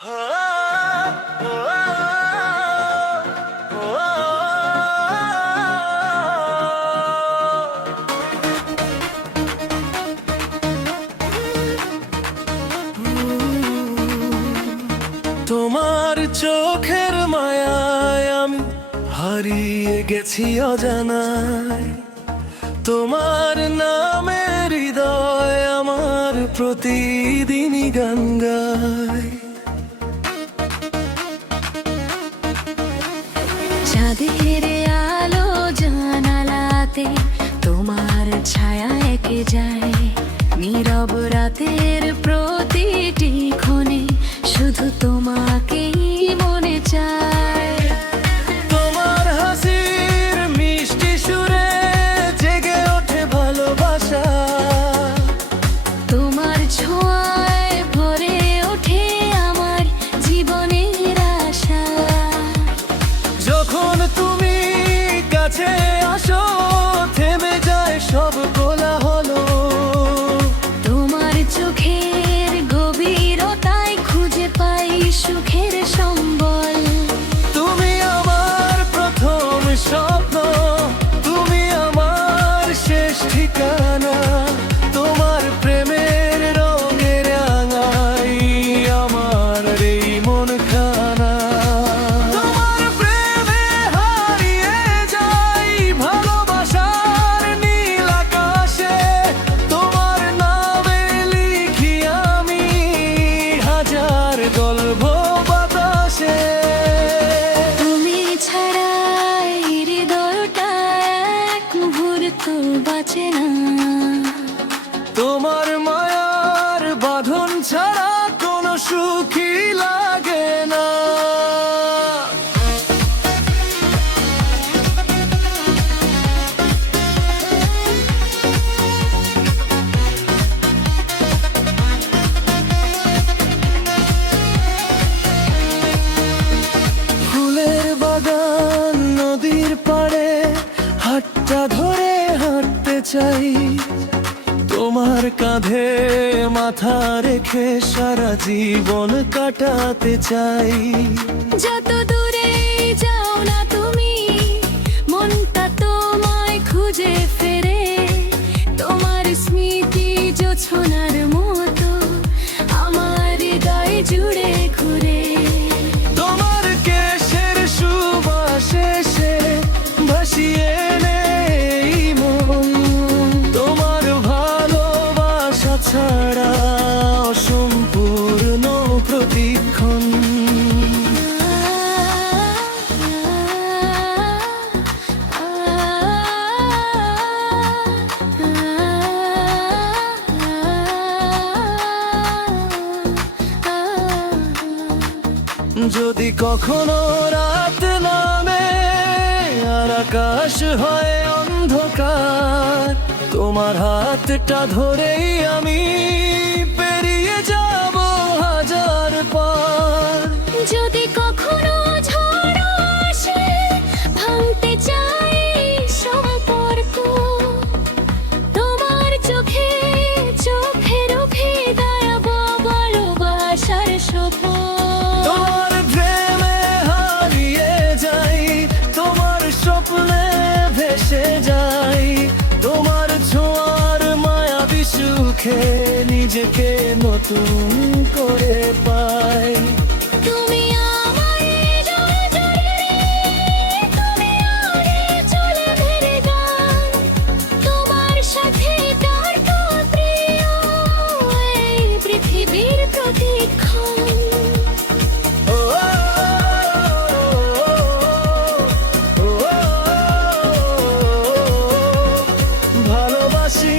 তোমার চোখের মায়ায় আমি হারিয়ে গেছি অজানায়। তোমার নামে হৃদয় আমার প্রতিদিনই গান গায়। চাঁদের আলো জানালাতে তোমার ছায়া এঁকে যায়। নীরব রাতের প্রতিটি ক্ষণে শুধু তোমাকেই মনে চায়। তোমার হাসির মিষ্টি সুরে জেগে ওঠে ভালোবাসা। তোমার ছোঁয়ায় ভরে ওঠে আমার জীবনের আশা। যখন তুমি কাছে আসো থেমে যায় সব কোলাহল। তোমার চোখের গভীরতায় খুঁজে পাই সুখের সম্বল। তুমি আমার প্রথম স্বপ্ন, তুমি আমার শেষ ঠিকানা। তোমার প্রেমের রঙে রাঙাই আমার এই মনখানা। তোমার প্রেমে হারিয়ে যাই ভালোবাসার নীল আকাশে। তোমার নামে লিখি আমি হাজার গল্প বাতাসে। তুমি ছাড়া এই হৃদয়টা এক মুহূর্ত বাঁচে না। তোমার মায়ার বাঁধন ছাড়া কোনো সুখী লাগে না। ফুলের বাগান নদীর পাড়ে হাতটা ধরে হাঁটতে চাই। তোমার কাঁধে মাথা রেখে সারা জীবন কাটাতে চাই। যত দূরে যাও না তুমি মনটা তোমায় খুঁজে ফেরে। তোমার স্মৃতি জোছনার মতো আমার হৃদয় জুড়ে ঘুরে। তোমার কেশের সুবাসে সে ভাসিয়ে নেই মন। তোমার ভালোবাসা ছাড়া অসম্পূর্ণ প্রতিক্ষণ। যদি কখনো রাত নামে আর আকাশ হয় অন্ধকার, তোমার হাতটা ধরেই আমি পেরিয়ে যাব হাজার পার। যদি কখনো ঝড় আসে ভাঙতে চাই সম্পর্ক। তোমার চোখে চোখের ভেদায়াব ভালোবাসার সফর। তোমার প্রেমে হারিয়ে যাই, তোমার স্বপ্নে ভেসে যাই। তোমার ছোঁয়ার মায়াবী সুখে নিজেকে নতুন করে পাই। তুমি আমার হৃদয়ে জড়িয়ে, তুমি আড়ে চলে মেরে গান। তোমার সাথে তার তো প্রিয় এই পৃথিবীর প্রতিক্ষণ। ও, ভালোবাসি